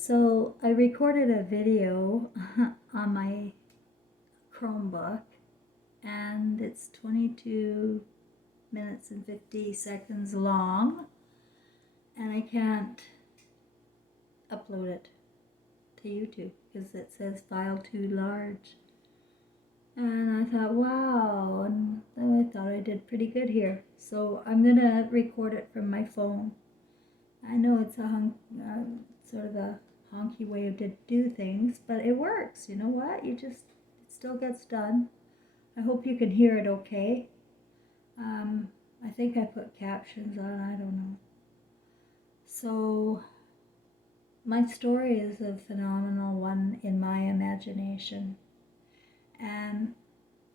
So I recorded a video on my Chromebook, and it's 22 minutes and 50 seconds long, and I can't upload it to YouTube because it says file too large. And I thought, wow, and I thought I did pretty good here. So I'm gonna record it from my phone. I know it's a sort of a honky way to do things, but it works. You know what? It still gets done. I hope you can hear it okay. I think I put captions on, I don't know. So, my story is a phenomenal one in my imagination, and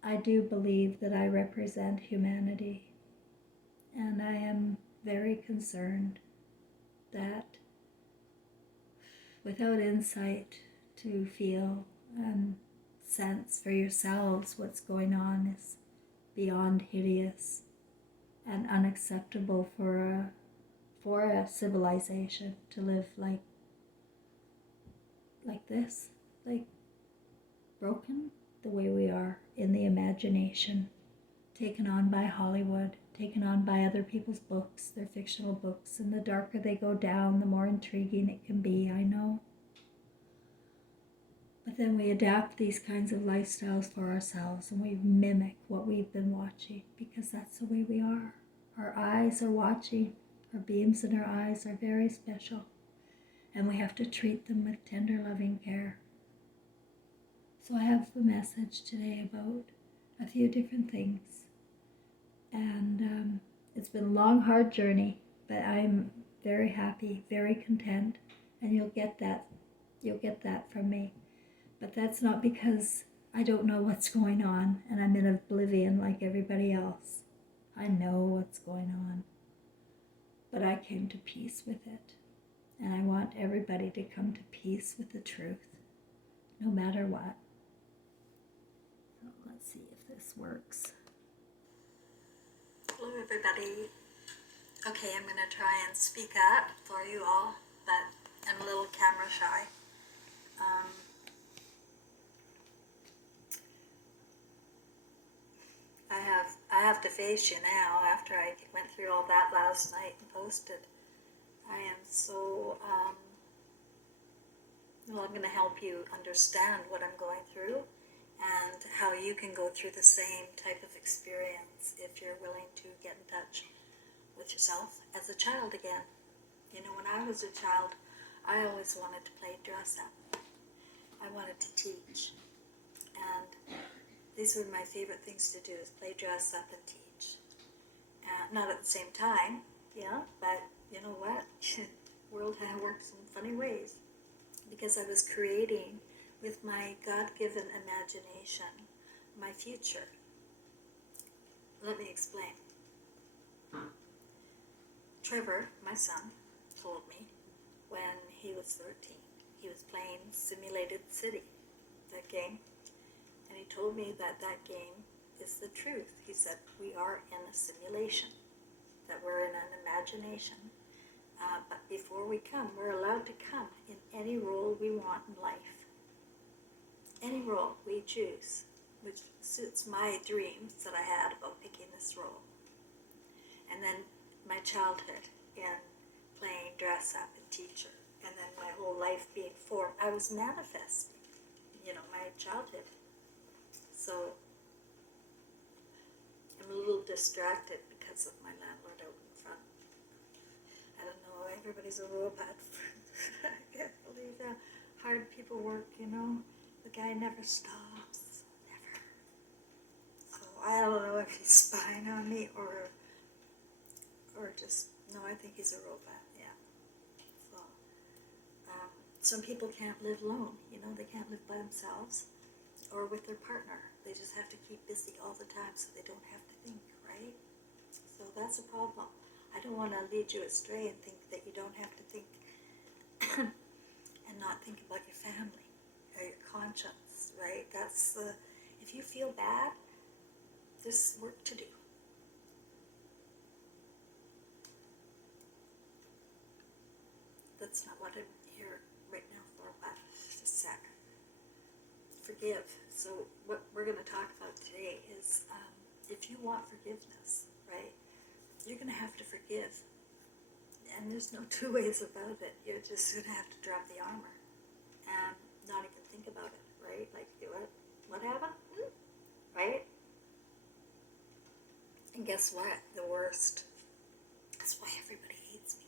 I do believe that I represent humanity, and I am very concerned that without insight to feel and sense for yourselves what's going on is beyond hideous and unacceptable for a civilization to live like this, like broken the way we are in the imagination, taken on by Hollywood, taken on by other people's books, their fictional books, and the darker they go down, the more intriguing it can be, I know. But then we adapt these kinds of lifestyles for ourselves, and we mimic what we've been watching because that's the way we are. Our eyes are watching. Our beams in our eyes are very special, and we have to treat them with tender, loving care. So I have a message today about a few different things. And it's been a long, hard journey, but I'm very happy, very content, and you'll get that from me. But that's not because I don't know what's going on and I'm in oblivion like everybody else. I know what's going on. But I came to peace with it. And I want everybody to come to peace with the truth, no matter what. So let's see if this works. Hello, everybody. Okay, I'm going to try and speak up for you all, but I'm a little camera shy. I have to face you now after I went through all that last night and posted. I am so, well, I'm going to help you understand what I'm going through and how you can go through the same type of experience if you're willing to get in touch with yourself as a child again. You know, when I was a child, I always wanted to play dress up. I wanted to teach. And these were my favorite things to do, is play dress up and teach. Not at the same time, yeah, but you know what? The world works in funny ways. Because I was creating with my God-given imagination my future. Let me explain. Trevor, my son, told me when he was 13, he was playing Simulated City, that game, and he told me that that game is the truth. He said, we are in a simulation, that we're in an imagination, but before we come, we're allowed to come in any role we want in life. Any role we choose, which suits my dreams that I had about picking this role. And then my childhood in playing dress up and teacher, and then my whole life being formed. I was manifesting, you know, my childhood. So I'm a little distracted because of my landlord out in front. I don't know, everybody's a robot. I can't believe how hard people work, you know. The guy never stops, never. So I don't know if he's spying on me or just, no, I think he's a robot, yeah. So, some people can't live alone, you know, they can't live by themselves or with their partner. They just have to keep busy all the time so they don't have to think, right? So that's a problem. I don't want to lead you astray and think that you don't have to think and not think about your family or your conscience, right? That's the, if you feel bad, there's work to do. that's not what I'm here right now for, but just a sec. Forgive. So what we're going to talk about today is if you want forgiveness, right, you're going to have to forgive. And there's no two ways about it. You're just going to have to drop the armor and not even think about it, right? Like, what happened? Right? And guess what? The worst. That's why everybody hates me.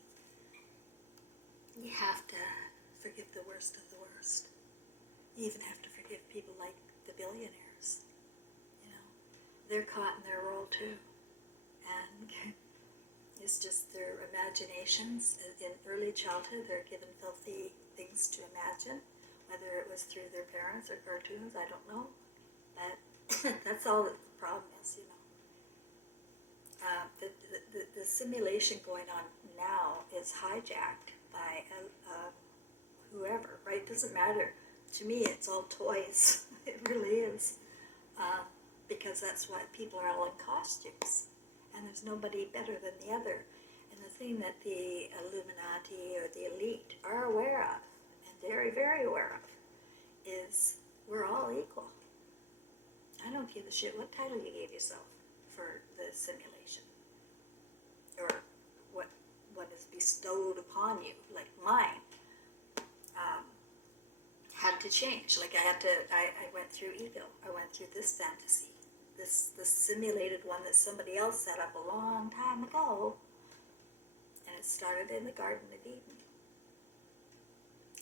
You have to forgive the worst of the worst. You even have to forgive people like the billionaires. You know, they're caught in their role too. And it's just their imaginations. In early childhood, they're given filthy things to imagine, whether it was through their parents or cartoons, I don't know. But that's all that the problem is, you know. The simulation going on now is hijacked by whoever, right? It doesn't matter. To me, it's all toys. It really is. Because that's why people are all in costumes. And there's nobody better than the other. And the thing that the Illuminati or the elite are aware of, and very, very aware of, is we're all equal. I don't give a shit what title you gave yourself for the simulation, or what is bestowed upon you. Like mine had to change. Like I went through ego. I went through this fantasy, this simulated one that somebody else set up a long time ago, and it started in the Garden of Eden.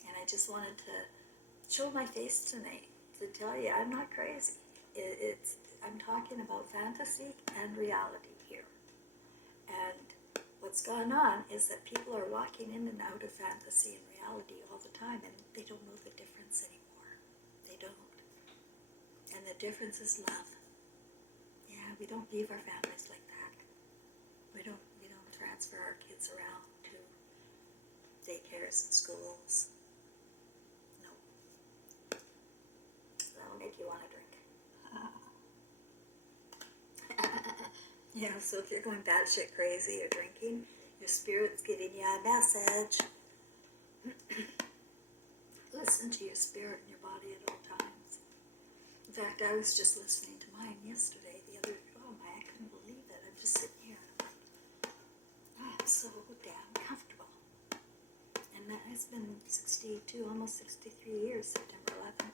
And I just wanted to show my face tonight to tell you I'm not crazy. I'm talking about fantasy and reality here. And what's going on is that people are walking in and out of fantasy and reality all the time, and they don't know the difference anymore. They don't. And the difference is love. Yeah, we don't leave our families like that. We don't transfer our kids around to daycares and schools. No. That'll make you want to drink. Yeah, so if you're going batshit crazy or drinking, your spirit's giving you a message. Listen to your spirit and your body at all times. In fact, I was just listening to mine yesterday. I couldn't believe it. I'm just sitting here and I'm like, I'm so damn comfortable. And it's been 62, almost 63 years, September 11th.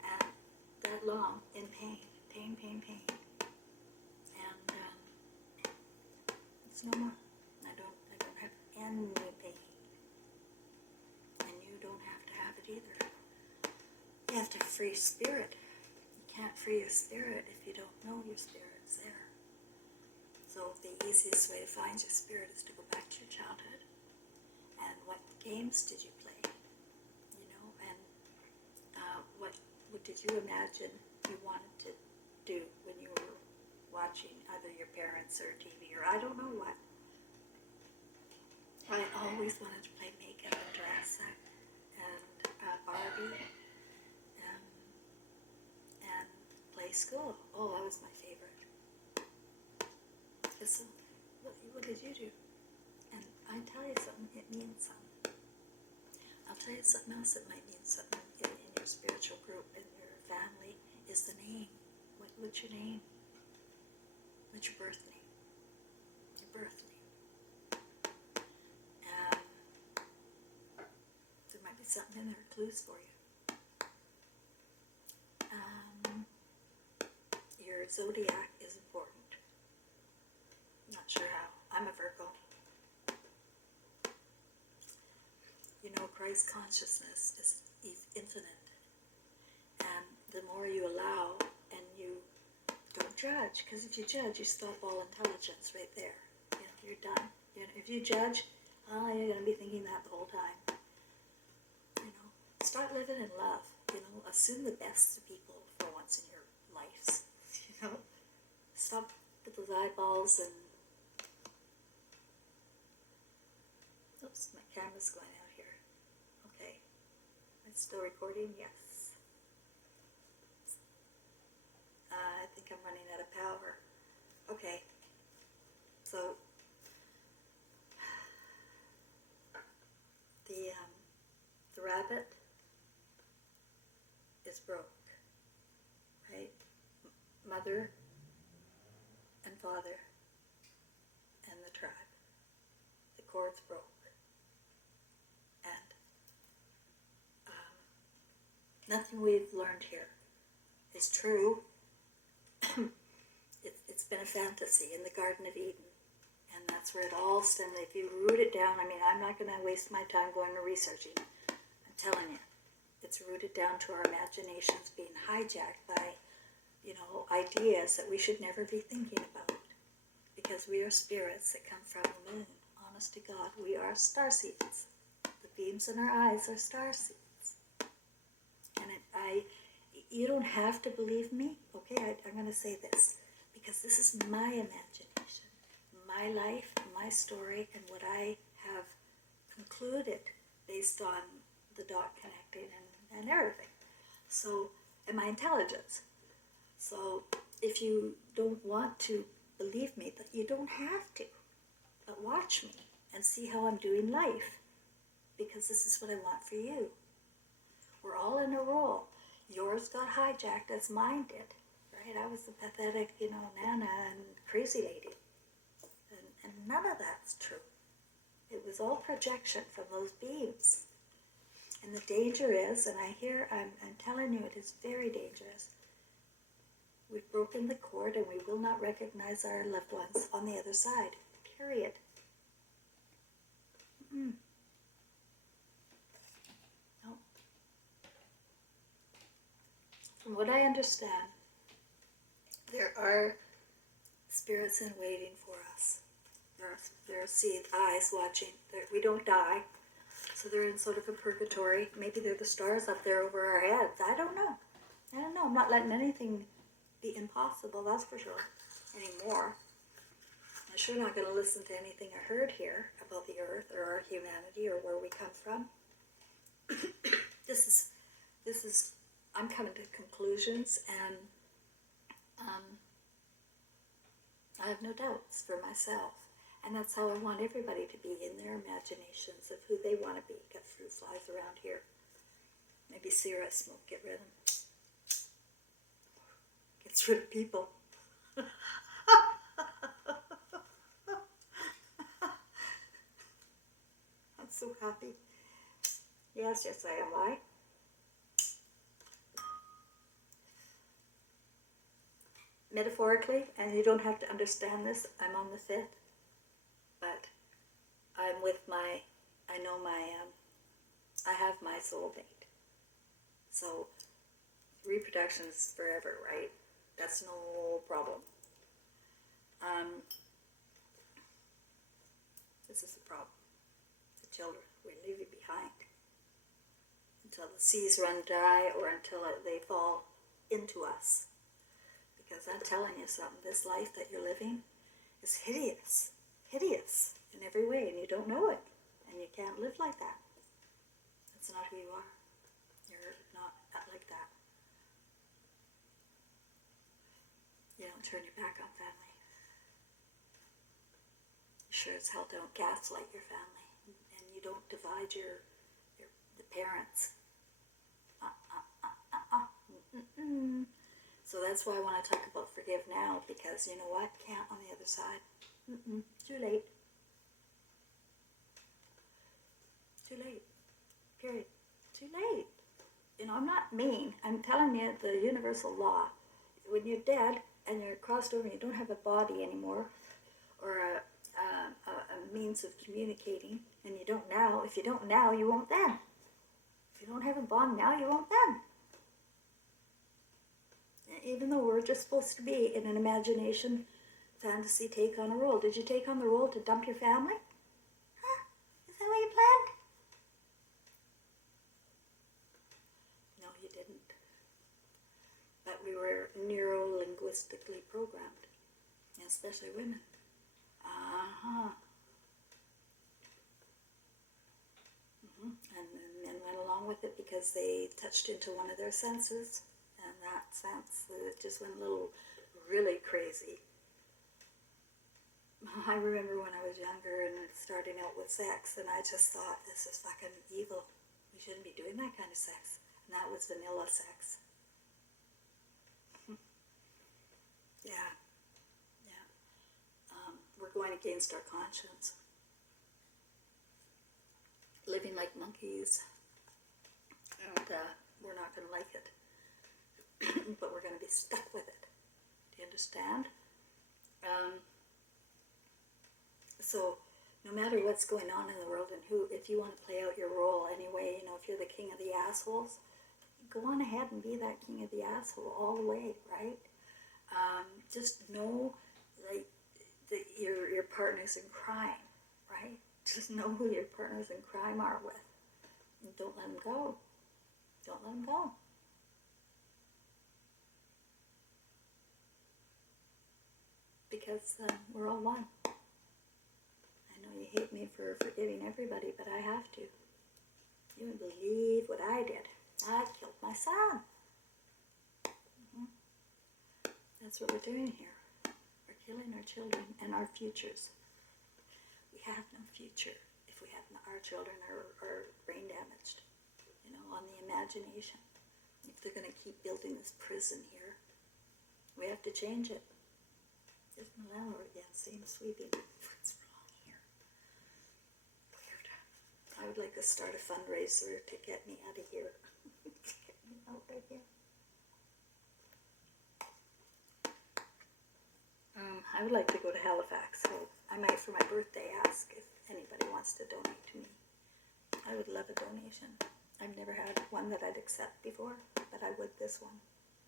And that long in pain. Pain. It's no more. I don't have any pain. And you don't have to have it either. You have to free spirit. You can't free your spirit if you don't know your spirit's there. So the easiest way to find your spirit is to go back to your childhood. And what games did you play? You know, and what did you imagine you wanted to do when you were watching either your parents or TV or I don't know what. I always wanted to play makeup and dress and Barbie and play school. Oh, that was my favorite. So, what did you do? And I tell you something, it means something. I'll tell you something else that might mean something in your spiritual group, in your family, is the name. What's your name? What's your birth name? Your birth name. There might be something in there, clues for you. Your zodiac is important. Not sure how. I'm a Virgo. You know, Christ consciousness is infinite. And the more you allow and you don't judge, because if you judge, you stop all intelligence right there. You know, you're done. You know, if you judge, you're going to be thinking that the whole time. You know, start living in love. You know, assume the best of people for once in your lives. You know, stop with those eyeballs and. Oops, my camera's going out here. Okay, it's still recording. Yes. I think I'm running out of power. Okay, so habit is broke, right? Mother and father and the tribe. The cord's broke. And nothing we've learned here is true. It's been a fantasy in the Garden of Eden. And that's where it all stems. If you root it down, I mean, I'm not going to waste my time going to researching. I'm telling you, it's rooted down to our imaginations being hijacked by, ideas that we should never be thinking about. Because we are spirits that come from the moon. Honest to God, we are starseeds. The beams in our eyes are starseeds. And you don't have to believe me, okay? I'm going to say this, because this is my imagination, my life, my story, and what I have concluded based on the dot connecting and everything. So, and my intelligence. So, if you don't want to believe me, but you don't have to. But watch me and see how I'm doing life, because this is what I want for you. We're all in a role. Yours got hijacked as mine did, right? I was the pathetic, Nana and crazy lady. And none of that's true. It was all projection from those beams. And the danger is, and I'm telling you, it is very dangerous. We've broken the cord and we will not recognize our loved ones on the other side. Period. No. From what I understand, there are spirits in waiting for us. There are eyes watching. We don't die, so they're in sort of a purgatory. Maybe they're the stars up there over our heads. I don't know. I'm not letting anything be impossible, that's for sure, anymore. I'm sure not going to listen to anything I heard here about the earth or our humanity or where we come from. This is, I'm coming to conclusions, and I have no doubts for myself. And that's how I want everybody to be, in their imaginations of who they want to be. Got fruit flies around here. Maybe cigarette smoke, get rid of them. Gets rid of people. I'm so happy. Yes, I am. Why? Metaphorically, and you don't have to understand this, I'm on the 5th, but I'm with I have my soulmate. So, reproduction is forever, right? That's no problem. This is the problem. The children, we leave it behind until the seas run dry or until they fall into us. Because I'm telling you something, this life that you're living is hideous in every way, and you don't know it, and you can't live like that. That's not who you are. You're not like that. You don't turn your back on family. You sure as hell don't gaslight your family, and you don't divide the parents. So that's why I want to talk about forgive now, because you know what? Can't on the other side. Too late. Too late. Period. Too late. I'm not mean. I'm telling you the universal law. When you're dead and you're crossed over and you don't have a body anymore, or a means of communicating, and you don't now, if you don't now, you won't then. If you don't have a bond now, you won't then. Even though we're just supposed to be in an imagination fantasy, take on a role. Did you take on the role to dump your family? Huh? Is that what you planned? No, you didn't. But we were neuro-linguistically programmed, especially women. And men went along with it because they touched into one of their senses. And that sense, it just went a little really crazy. I remember when I was younger and starting out with sex, and I just thought, this is fucking evil. We shouldn't be doing that kind of sex. And that was vanilla sex. Yeah. We're going against our conscience. Living like monkeys. And we're not going to like it. But we're going to be stuck with it. Do you understand? So, no matter what's going on in the world, and if you want to play out your role anyway, if you're the king of the assholes, go on ahead and be that king of the asshole all the way, right? Just know, like, that your partners in crime, right? Just know who your partners in crime are with. And don't let them go. Don't let them go. Because we're all one. I know you hate me for forgiving everybody, but I have to. You wouldn't believe what I did. I killed my son. That's what we're doing here. We're killing our children and our futures. We have no future if we have our children are brain damaged, on the imagination. If they're going to keep building this prison here, we have to change it. There's my landlord again, same sweeping. What's wrong here? Weird. I would like to start a fundraiser to get me out of here. Get me out of here. I would like to go to Halifax, so I might for my birthday ask if anybody wants to donate to me. I would love a donation. I've never had one that I'd accept before, but I would this one.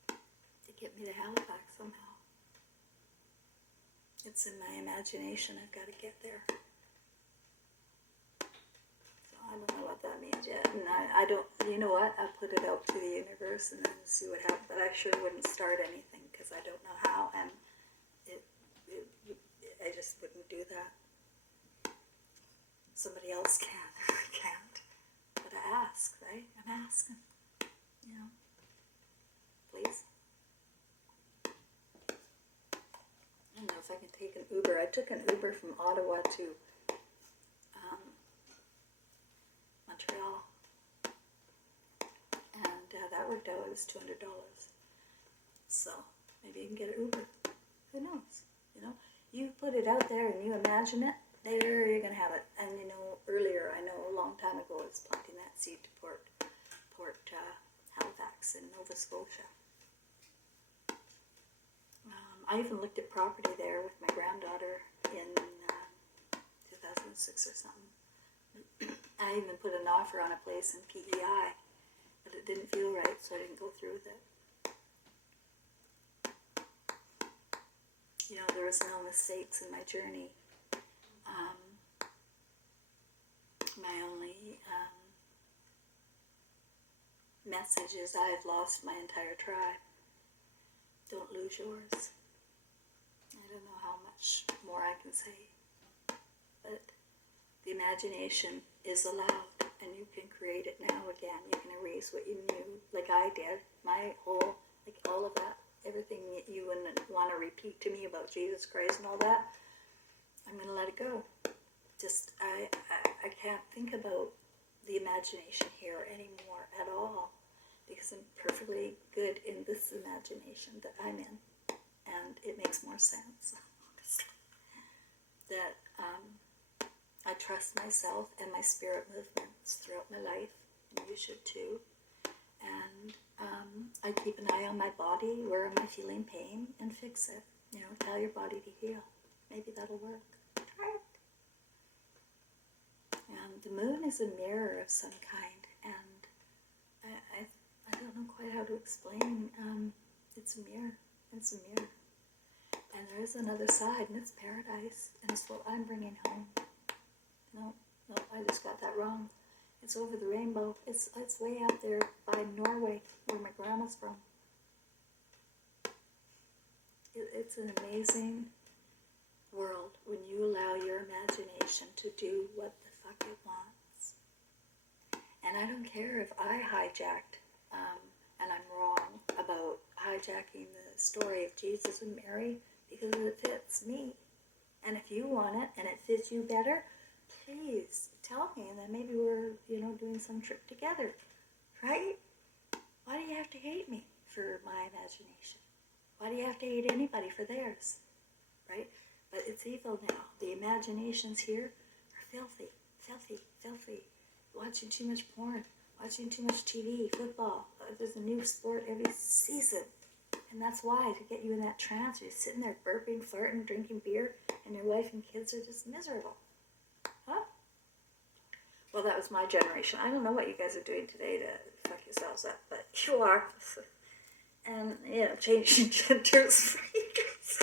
To get me to Halifax somehow. It's in my imagination. I've got to get there. So I don't know what that means yet. And I don't, you know what? I'll put it out to the universe and then see what happens. But I sure wouldn't start anything because I don't know how. And I just wouldn't do that. Somebody else can. I can't. But I ask, right? I'm asking. Please. I don't know if I can take an Uber. I took an Uber from Ottawa to Montreal. And that worked out. It was $200. So maybe you can get an Uber. Who knows? You put it out there and you imagine it, there you're going to have it. And earlier, I know a long time ago, I was planting that seed to Port Halifax in Nova Scotia. I even looked at property there with my granddaughter in 2006 or something. I even put an offer on a place in PEI, but it didn't feel right, so I didn't go through with it. There was no mistakes in my journey. My only message is I've lost my entire tribe. Don't lose yours. I don't know how much more I can say. But the imagination is allowed, and you can create it now again. You can erase what you knew, like I did. My whole, all of that. Everything that you wouldn't want to repeat to me about Jesus Christ and all that, I'm going to let it go. Just, I can't think about the imagination here anymore at all, because I'm perfectly good in this imagination that I'm in, and it makes more sense, honestly, that I trust myself and my spirit movements throughout my life, and you should too. And I keep an eye on my body. Where am I feeling pain? And fix it. Tell your body to heal. Maybe that'll work. Try it. And the moon is a mirror of some kind. And I don't know quite how to explain. It's a mirror. It's a mirror. And there is another side, and it's paradise. And it's what I'm bringing home. No, I just got that wrong. It's over the rainbow. It's way out there by Norway, where my grandma's from. It's an amazing world when you allow your imagination to do what the fuck it wants. And I don't care if I hijacked, and I'm wrong about hijacking the story of Jesus and Mary, because it fits me. And if you want it and it fits you better, please tell me, and then maybe we're, doing on some trip together, right? Why do you have to hate me for my imagination? Why do you have to hate anybody for theirs, right? But it's evil now. The imaginations here are filthy, filthy, filthy. Watching too much porn, watching too much TV, football. There's a new sport every season. And that's why, to get you in that trance, you're sitting there burping, flirting, drinking beer, and your wife and kids are just miserable. Huh? Well, that was my generation. I don't know what you guys are doing today to fuck yourselves up, but you are. And, you know, changing genders for years.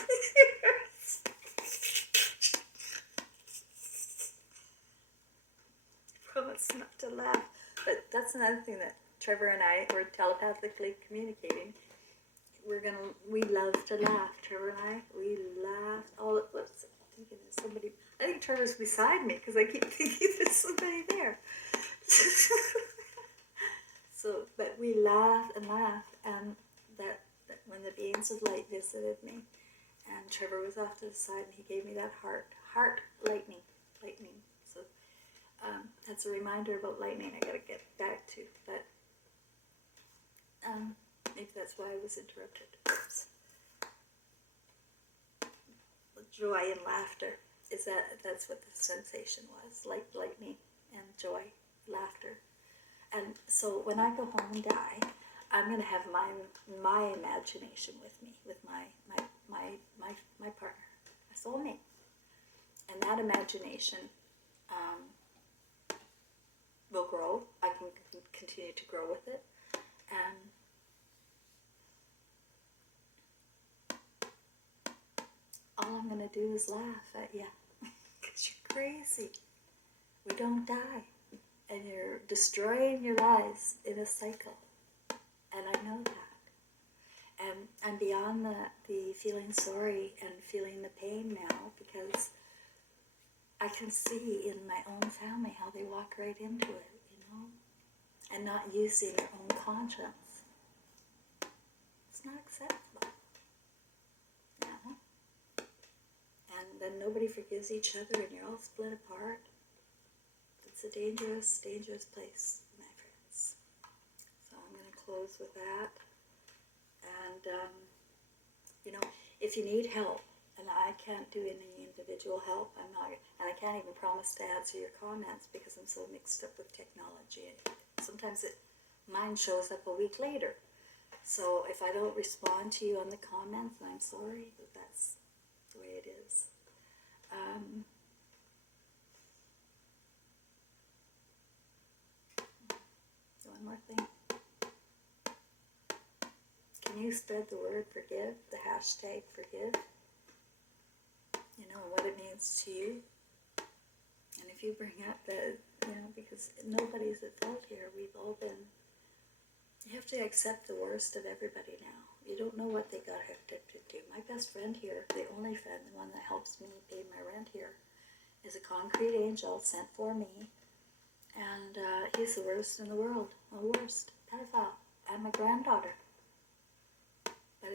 Promise not to laugh. But that's another thing that Trevor and I were telepathically communicating. We love to laugh. Trevor and I, we laughed all at once. I'm thinking there's somebody. I think Trevor's beside me because I keep thinking there's somebody there. So, but we laughed and laughed, and that when the beings of light visited me, and Trevor was off to the side, and he gave me that heart lightning. So that's a reminder about lightning. I gotta get back to, but maybe that's why I was interrupted. Oops. Joy and laughter that's what the sensation was, like lightning and joy, laughter. And so when I go home and die, I'm gonna have my imagination with me, with my partner, my soulmate, and that imagination will grow. I can continue to grow with it, and all I'm going to do is laugh at you because you're crazy. We don't die, and you're destroying your lives in a cycle, and I know that. And I'm beyond the feeling sorry and feeling the pain now, because I can see in my own family how they walk right into it, you know, and not using their own conscience. It's not acceptable. And then nobody forgives each other, and you're all split apart. It's a dangerous, dangerous place, my friends. So I'm going to close with that. And, you know, if you need help, and I can't do any individual help, I'm not, and I can't even promise to answer your comments because I'm so mixed up with technology. And sometimes mine shows up a week later. So if I don't respond to you on the comments, I'm sorry, but that's the way it is. One more thing. Can you spread the word forgive, the hashtag forgive? You know, what it means to you? And if you bring up because nobody's at fault here, we've all been, you have to accept the worst of everybody now. You don't know what they got addicted to. My best friend here, the only friend, the one that helps me pay my rent here, is a concrete angel sent for me. And he's the worst in the world, the worst pedophile, and my granddaughter. But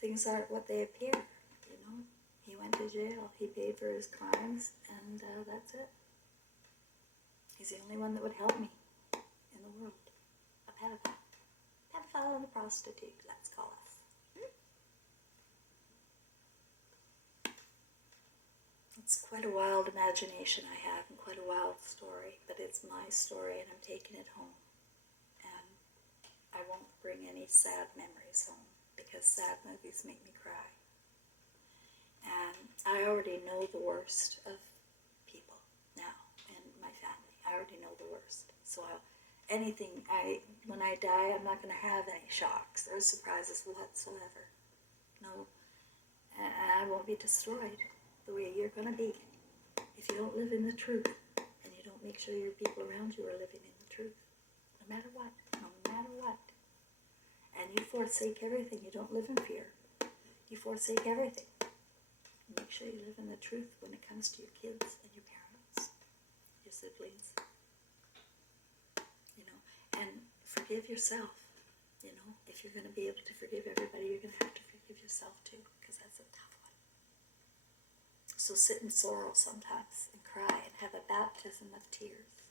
things aren't what they appear, you know. He went to jail, he paid for his crimes, and that's it. He's the only one that would help me in the world. A pedophile. Pedophile and a prostitute, let's call us. It's quite a wild imagination I have, and quite a wild story, but it's my story, and I'm taking it home. And I won't bring any sad memories home, because sad movies make me cry. And I already know the worst of people now in my family. I already know the worst. So when I die, I'm not going to have any shocks or surprises whatsoever. No, and I won't be destroyed the way you're going to be if you don't live in the truth, and you don't make sure your people around you are living in the truth, no matter what, and you forsake everything. You don't live in fear. You forsake everything. Make sure you live in the truth when it comes to your kids and your parents, your siblings, you know, and forgive yourself. You know, if you're going to be able to forgive everybody, you're going to have to forgive yourself too, because that's a tough one. So sit in sorrow sometimes and cry and have a baptism of tears.